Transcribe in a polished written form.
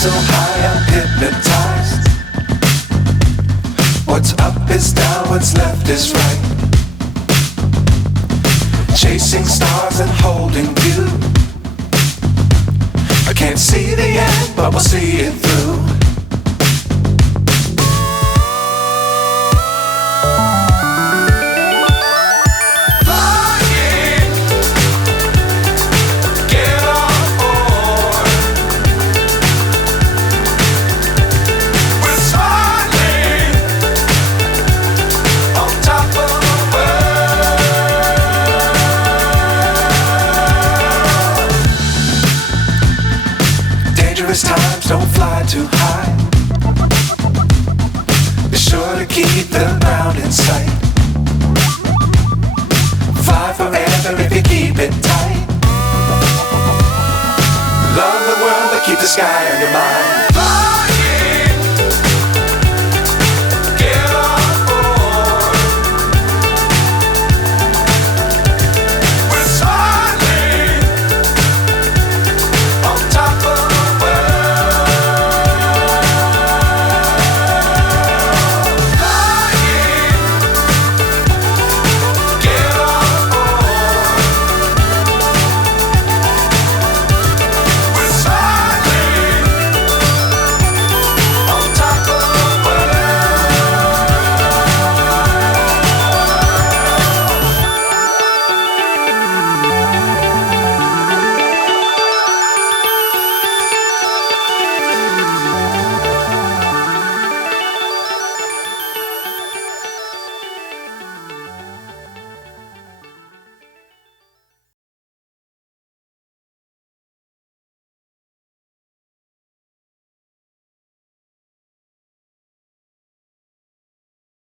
So high I'm hypnotized. What's up is down, what's left is right. Chasing stars and holding you. I can't see the end, but we'll see it through. Dangerous times, don't fly too high. Be sure to keep the ground in sight. Fly forever if you keep it tight. Love the world, but keep the sky on your mind.